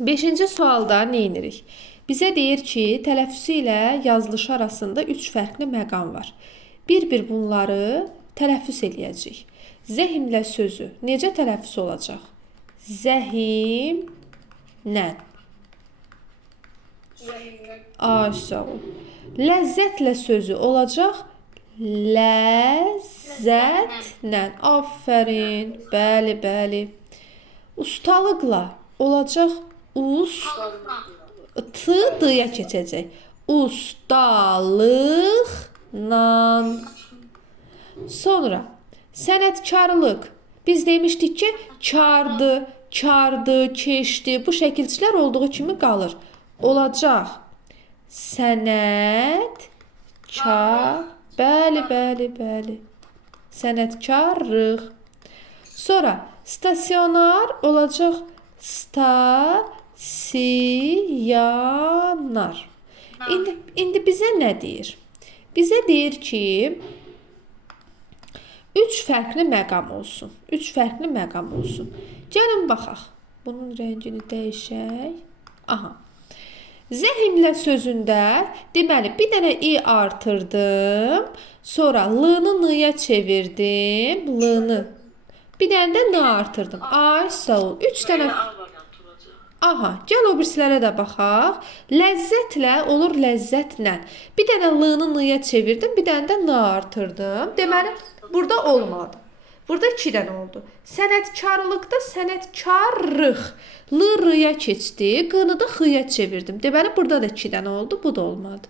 Beşinci sualda nə edirik? Bizə deyir ki, tələffüzü ilə yazılışı arasında 3 fərqli məqam var. Bir-bir bunları tələffüz eləyəcəyik. Zəhimlə sözü necə tələffüz olacaq? Zəhimlə. Ay, sağ ol. Ləzzətlə sözü olacaq? Ləzzətlə. Aferin. Bəli, bəli. Ustalıqla olacaq? T-dıya keçəcək. Ustalıqla. Sonra sənətkarlıq. Biz demişdik ki, çardı, keçdi. Bu şəkilçilər olduğu kimi qalır. Olacaq. Sənətkar. Bəli, bəli, bəli. Sənətkarlıq. Sonra stasionar olacaq. Stasiyanar. İndi bizə nə deyir? Bizə deyir ki, 3 fərqli məqam olsun. 3 fərqli məqam olsun. Gəlin baxaq. Bunun rəngini dəyişək. Aha. Zəhimlə sözündə deməli bir dənə i artırdım. Sonra l-nı n-ya çevirdim. L-nı. Bir dənə də n artırdım. Ay, sağ ol. 3 dənə. Aha, gəl o birisilərə də baxaq. Ləzzətlə olur ləzzətlə. Bir dənə l-nı n-ya çevirdim. Bir dənə də n artırdım. Deməli, burada olmadı. Burada 2 dənə oldu. Sənətkarlıqda sənətkarlıq. L-rıya keçdi. Qını da x-ya çevirdim. Deməli, burada da 2 dənə oldu. Bu da olmadı.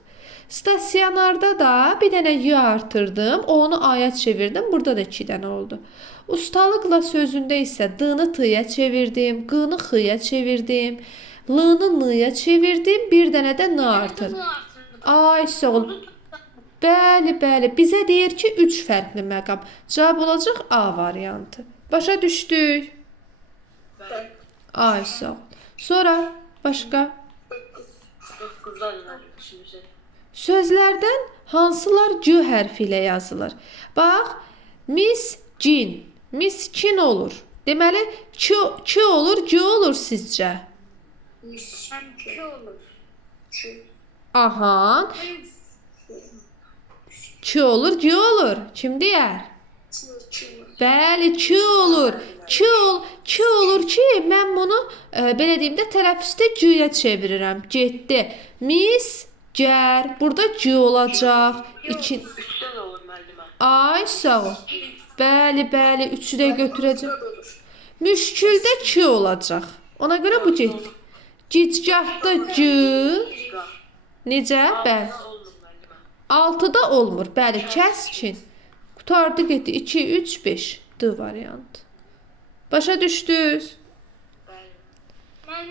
Stasionarda da bir dənə y artırdım. Onu a-ya çevirdim. Burada da 2 dənə oldu. Ustalıqla sözündə isə d-nı t-ya çevirdim. Qını x-ya çevirdim. L-nı n-ya çevirdim. Bir dənə də n artırdım. Ay, sağ ol. Bəli, bəli. Bizə deyir ki, 3 fərqli məqam. Cavab olacaq A variantı. Başa düşdük. Ay, sağ ol. Sonra başqa? Sözlərdən hansılar c hərfi ilə yazılır? Bax, miskin. Miskin olur. Deməli, k olur, c olur sizcə? Miskin olur. Aha. Ç olur, c olur. Kim deyər? Bəli, ç olur. Ç olur ki, mən bunu belə deyim də tələffüzdə c-yə çevirirəm. Getdi. Misgər. Burada c olacaq. Ay, sağ ol. Bəli, bəli. 3-ü də götürəcəm. Müşküldə ç olacaq. Ona görə bu getdi. Gicgahda c. Necə? Bəli. 6-da olmur. Bəli, kəskin. Qutardı getdi. 2, 3, 5. D variantı. Başa düşdünüz? Mən